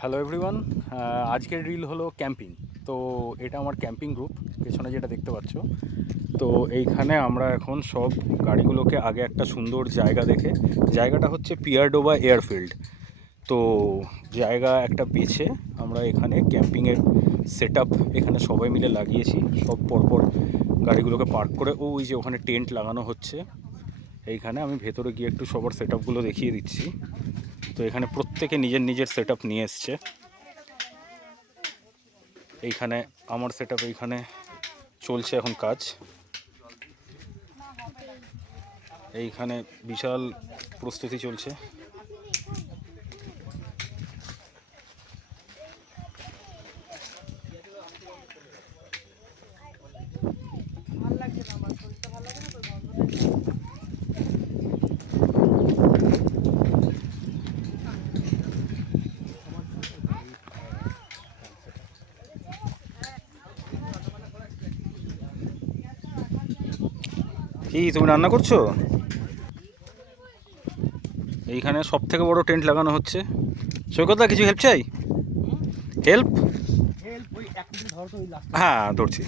Hello everyone, আজকের reel হলো camping. তো এটা আমার ক্যাম্পিং গ্রুপ, পেছনে যেটা দেখতে পাচ্ছ। তো এইখানে আমরা এখন সব গাড়িগুলোকে আগে একটা সুন্দর জায়গা দেখে, জায়গাটা হচ্ছে পিয়ারডোবা এয়ারফিল্ড। তো জায়গা একটা বেছে আমরা এখানে ক্যাম্পিংয়ের সেট আপ এখানে সবাই মিলে লাগিয়েছি। সব পরপর গাড়িগুলোকে পার্ক করে ওই যে ওখানে টেন্ট লাগানো হচ্ছে। এইখানে আমি ভেতরে গিয়ে একটু সবার সেট আপগুলো দেখিয়ে দিচ্ছি। তো এখানে প্রত্যেকে নিজের নিজের সেট আপ নিয়ে এসছে। এইখানে আমার সেট আপ এইখানে চলছে এখন কাজ। এইখানে বিশাল প্রস্তুতি চলছে। কি তুমি রান্না করছো? এইখানে সব থেকে বড় টেন্ট লাগানো হচ্ছে। সৈকতদা, কিছু হেল্প চাই? হেল্প? হ্যাঁ, ধরছি।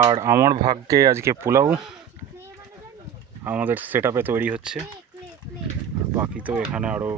আর আমার ভাগ্যে আজকে পোলাও আমাদের সেট আপে তৈরি হচ্ছে। বাকি তো এখানে আরও